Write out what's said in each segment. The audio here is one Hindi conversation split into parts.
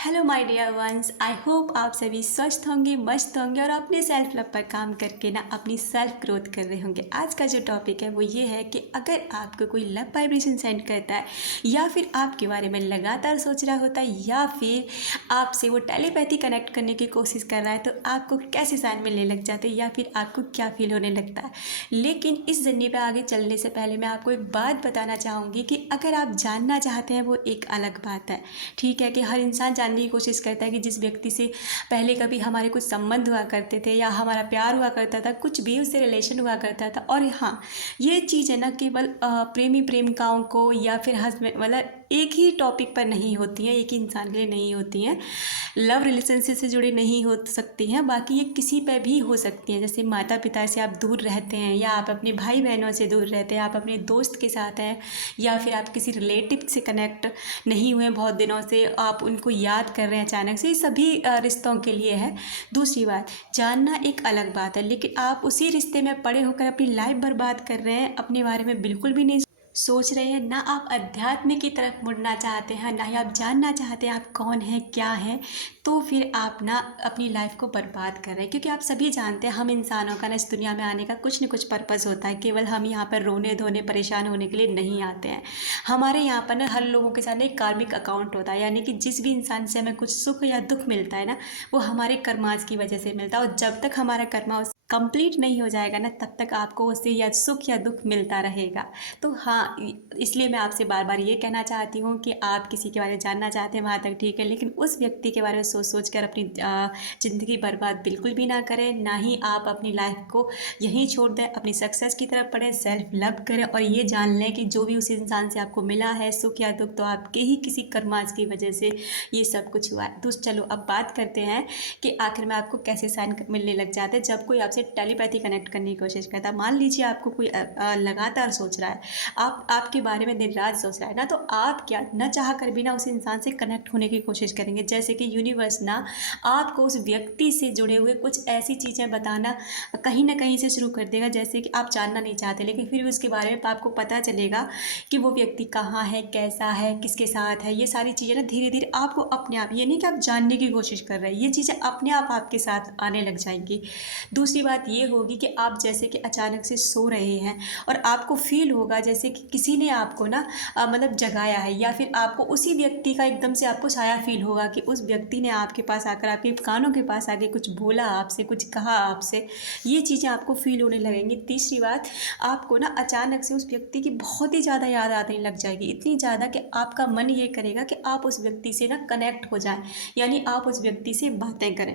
Hello my dear ones, I hope आप सभी स्वस्थ होंगे, मस्त होंगे और अपने सेल्फ लव पर काम करके ना अपनी सेल्फ ग्रोथ कर रहे होंगे। आज का जो टॉपिक है वो ये है कि अगर आपको कोई लव वाइब्रेशन सेंड करता है या फिर आपके बारे में लगातार सोच रहा होता है या फिर आपसे वो टेलीपैथी कनेक्ट करने की कोशिश कर रहा है तो आपको कैसे साइन मिलने लग जाते हैं या फिर आपको क्या फील होने लगता है। लेकिन इस जर्नी पर आगे चलने से पहले मैं आपको एक बात बताना चाहूँगी कि अगर आप जानना चाहते हैं वो एक अलग बात है। ठीक है कि हर इंसान जानने की कोशिश करता है कि जिस व्यक्ति से पहले कभी हमारे कुछ संबंध हुआ करते थे या हमारा प्यार हुआ करता था, कुछ भी उससे रिलेशन हुआ करता था। और हाँ, ये चीज़ है ना केवल प्रेमी प्रेमिकाओं को या फिर हस्बैंड मतलब एक ही टॉपिक पर नहीं होती हैं, एक ही इंसान के लिए नहीं होती हैं, लव रिलेशनशिप से जुड़े नहीं हो सकती हैं, बाकी ये किसी पर भी हो सकती हैं। जैसे माता पिता से आप दूर रहते हैं या आप अपने भाई बहनों से दूर रहते हैं, आप अपने दोस्त के साथ हैं या फिर आप किसी रिलेटिव से कनेक्ट नहीं हुए बहुत दिनों से, आप उनको याद कर रहे हैं अचानक से, ये सभी रिश्तों के लिए है। दूसरी बात, जानना एक अलग बात है, लेकिन आप उसी रिश्ते में पड़े होकर अपनी लाइफ बर्बाद कर रहे हैं, अपने बारे में बिल्कुल भी नहीं सोच रहे हैं, ना आप अध्यात्म की तरफ मुड़ना चाहते हैं, ना ही आप जानना चाहते हैं आप कौन हैं क्या हैं, तो फिर आप ना अपनी लाइफ को बर्बाद कर रहे हैं। क्योंकि आप सभी जानते हैं हम इंसानों का ना इस दुनिया में आने का कुछ न कुछ पर्पज़ होता है। केवल हम यहाँ पर रोने धोने परेशान होने के लिए नहीं आते हैं। हमारे यहाँ पर ना हर लोगों के साथ एक कार्मिक अकाउंट होता है, यानी कि जिस भी इंसान से हमें कुछ सुख या दुख मिलता है ना, वो हमारे कर्मास की वजह से मिलता है। और जब तक हमारा कर्मा कंप्लीट नहीं हो जाएगा ना, तब तक आपको उससे या सुख या दुख मिलता रहेगा। तो हाँ, इसलिए मैं आपसे बार बार ये कहना चाहती हूँ कि आप किसी के बारे में जानना चाहते हैं वहाँ तक ठीक है, लेकिन उस व्यक्ति के बारे में सोच सोच कर अपनी ज़िंदगी बर्बाद बिल्कुल भी ना करें। ना ही आप अपनी लाइफ को यहीं छोड़ दें, अपनी सक्सेस की तरफ बढ़ें, सेल्फ लव करें और ये जान लें कि जो भी उस इंसान से आपको मिला है सुख या दुख, तो आपके ही किसी कर्मास की वजह से ये सब कुछ हुआ है। तो चलो अब बात करते हैं कि आखिर में आपको कैसे साइन मिलने लग जाते हैं जब कोई आपसे टेलीपैथी कनेक्ट करने की कोशिश करता है। मान लीजिए आपको कोई लगातार सोच रहा है, आपके बारे में दिन रात सोच रहा है ना, तो आप क्या न चाह कर भी ना उस इंसान से कनेक्ट होने की कोशिश करेंगे। जैसे कि यूनिवर्स ना आपको उस व्यक्ति से जुड़े हुए कुछ ऐसी चीज़ें बताना कहीं ना कहीं से शुरू कर देगा, जैसे कि आप जानना नहीं चाहते, लेकिन फिर भी उसके बारे में आपको पता चलेगा कि वो व्यक्ति कहाँ है, कैसा है, किसके साथ है। ये सारी चीज़ें ना धीरे धीरे आपको अपने आप, ये नहीं कि आप जानने की कोशिश कर रहे हैं, ये चीज़ें अपने आप आपके साथ आने लग जाएंगी। दूसरी बात ये होगी कि आप जैसे कि अचानक से सो रहे हैं और आपको फील होगा जैसे कि किसी ने आपको ना मतलब जगाया है, या फिर आपको उसी व्यक्ति का एकदम से आपको साया फील होगा कि उस व्यक्ति ने आपके पास आकर आपके कानों के पास आके कुछ बोला, आपसे कुछ कहा आपसे, ये चीज़ें आपको फील होने लगेंगी। तीसरी बात, आपको ना अचानक से उस व्यक्ति की बहुत ही ज़्यादा याद आने लग जाएगी, इतनी ज़्यादा कि आपका मन ये करेगा कि आप उस व्यक्ति से ना कनेक्ट हो जाएं, यानी आप उस व्यक्ति से बातें करें।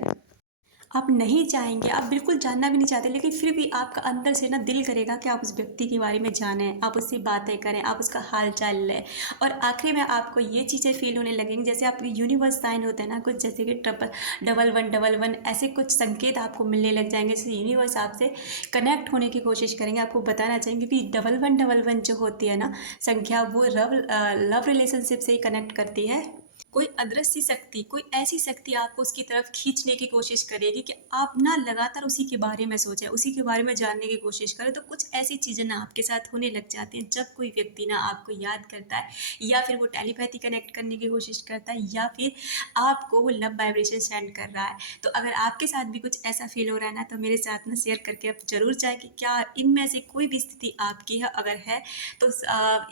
आप नहीं चाहेंगे, आप बिल्कुल जानना भी नहीं चाहते, लेकिन फिर भी आपका अंदर से ना दिल करेगा कि आप उस व्यक्ति के बारे में जानें, आप उससे बातें करें, आप उसका हाल चाल लें। और आखिर में आपको ये चीज़ें फील होने लगेंगी जैसे आपके यूनिवर्स साइन होते हैं ना कुछ, जैसे कि triple double one double one, ऐसे कुछ संकेत आपको मिलने लग जाएंगे। जैसे यूनिवर्स आपसे कनेक्ट होने की कोशिश करेंगे, आपको बताना चाहेंगे कि डबल वन जो होती है ना संख्या, वो लव रिलेशनशिप से ही कनेक्ट करती है। कोई अदृश्य शक्ति, कोई ऐसी शक्ति आपको उसकी तरफ खींचने की कोशिश करेगी कि आप ना लगातार उसी के बारे में सोचें, उसी के बारे में जानने की कोशिश करें। तो कुछ ऐसी चीज़ें ना आपके साथ होने लग जाती हैं जब कोई व्यक्ति ना आपको याद करता है, या फिर वो टेलीपैथी कनेक्ट करने की कोशिश करता है, या फिर आपको वो लव वाइब्रेशन सेंड कर रहा है। तो अगर आपके साथ भी कुछ ऐसा फील हो रहा है ना, तो मेरे साथ ना शेयर करके आप ज़रूर जाए कि क्या इनमें से कोई भी स्थिति आपकी है। अगर है तो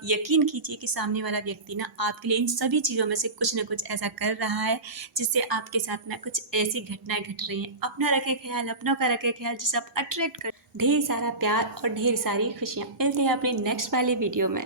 यकीन कीजिए कि सामने वाला व्यक्ति ना आपके लिए इन सभी चीज़ों में से कुछ न कुछ ऐसा कर रहा है जिससे आपके साथ ना कुछ ऐसी घटनाएं घट रही हैं। अपना रखें ख्याल, अपनों का रखें ख्याल, जिससे आप अट्रैक्ट कर ढेर सारा प्यार और ढेर सारी खुशियाँ। मिलते हैं अपने नेक्स्ट वाले वीडियो में।